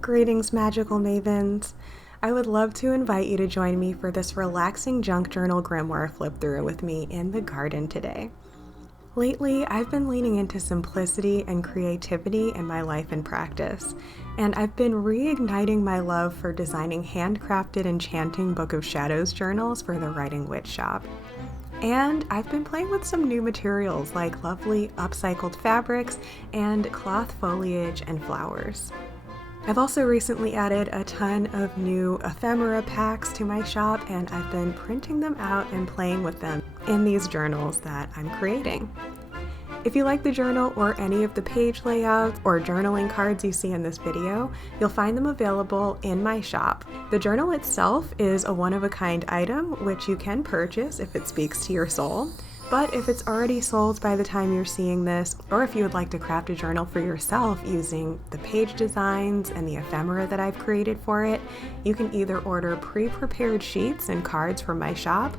Greetings, magical mavens. I would love to invite you to join me for this relaxing junk journal grimoire flip through with me in the garden today. Lately, I've been leaning into simplicity and creativity in my life and practice, and I've been reigniting my love for designing handcrafted enchanting Book of Shadows journals for the Writing Witch shop. And I've been playing with some new materials like lovely upcycled fabrics and cloth foliage and flowers. I've also recently added a ton of new ephemera packs to my shop, and I've been printing them out and playing with them in these journals that I'm creating. If you like the journal or any of the page layouts or journaling cards you see in this video, you'll find them available in my shop. The journal itself is a one-of-a-kind item which you can purchase if it speaks to your soul. But if it's already sold by the time you're seeing this, or if you would like to craft a journal for yourself using the page designs and the ephemera that I've created for it, you can either order pre-prepared sheets and cards from my shop,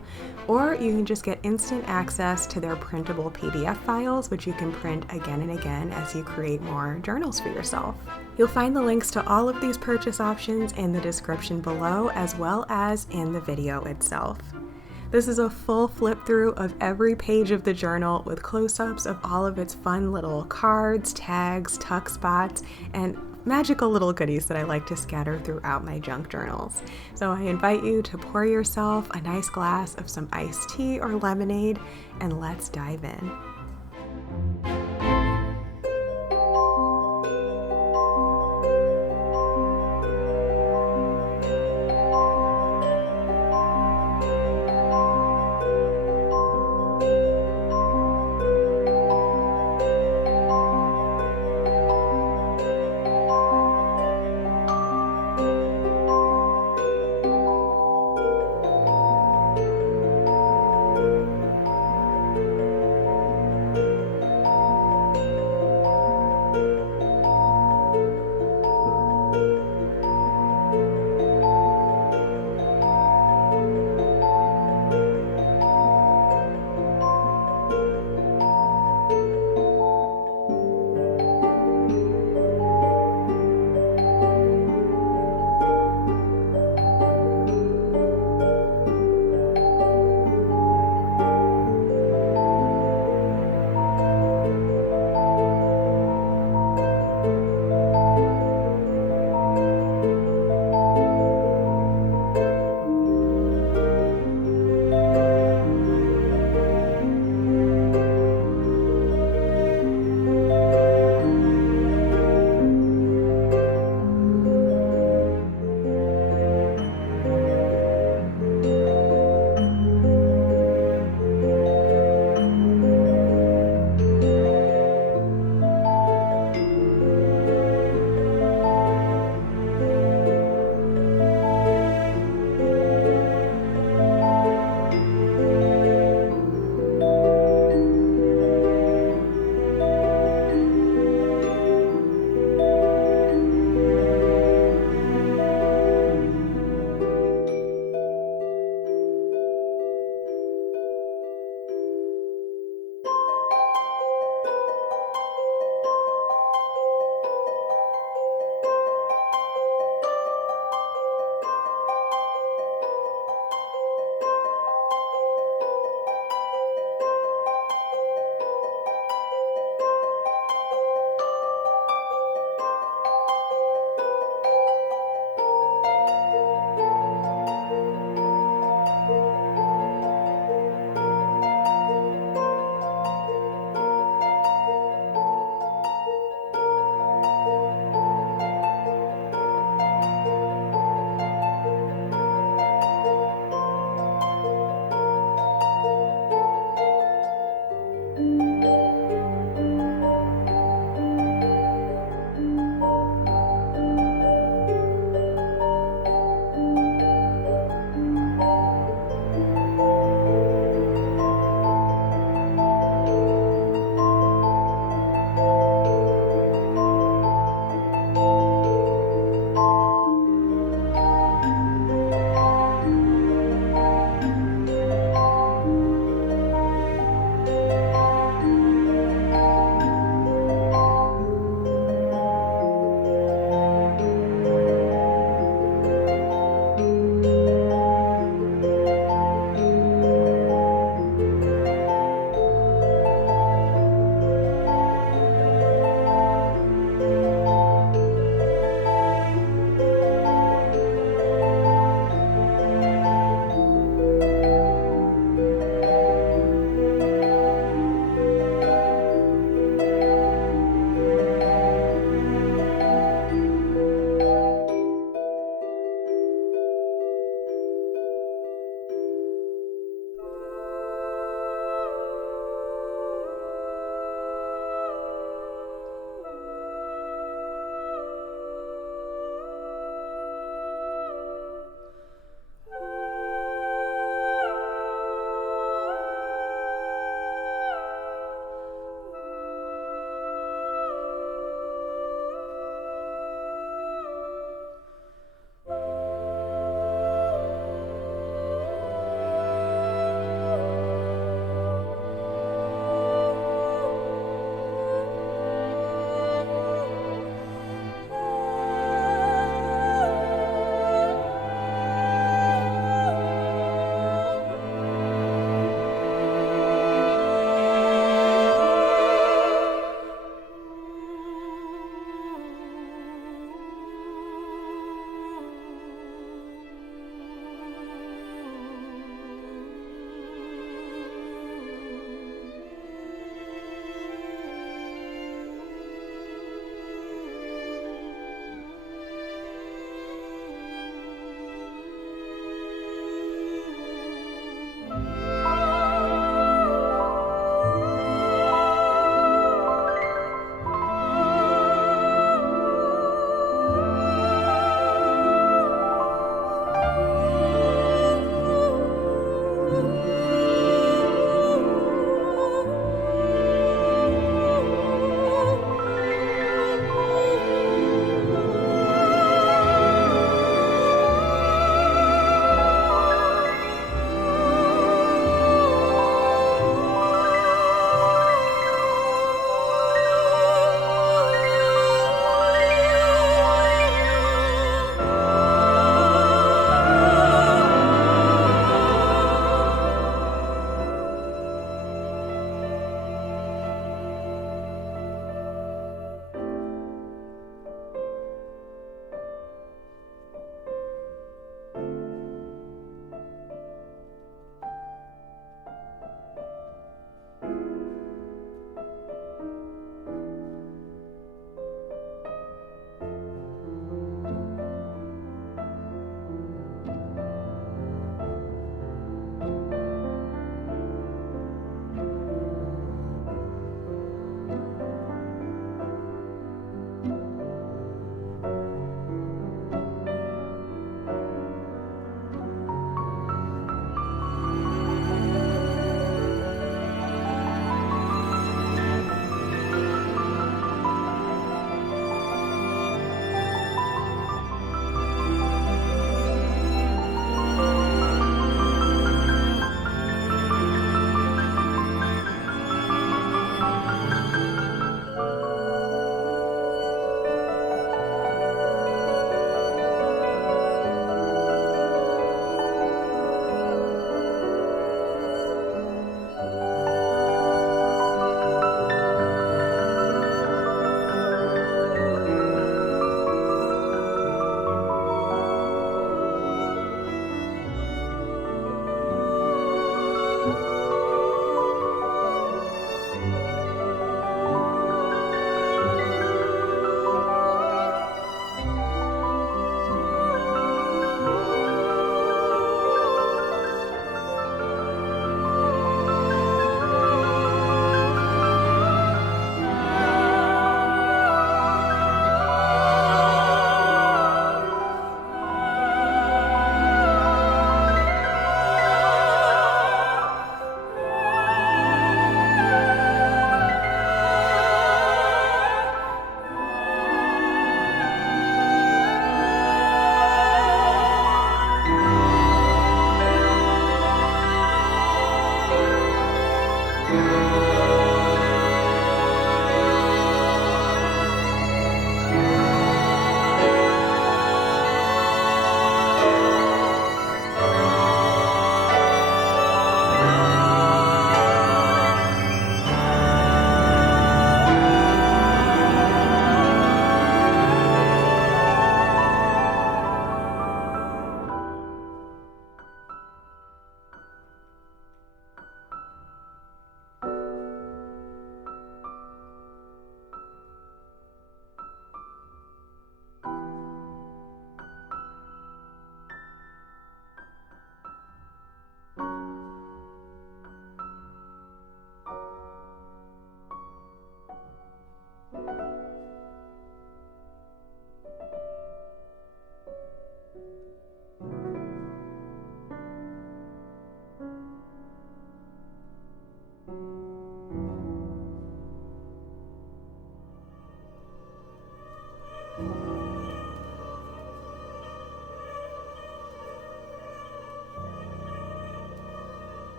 or you can just get instant access to their printable PDF files, which you can print again and again as you create more journals for yourself. You'll find the links to all of these purchase options in the description below, as well as in the video itself. This is a full flip through of every page of the journal with close-ups of all of its fun little cards, tags, tuck spots, and magical little goodies that I like to scatter throughout my junk journals. So I invite you to pour yourself a nice glass of some iced tea or lemonade, and let's dive in.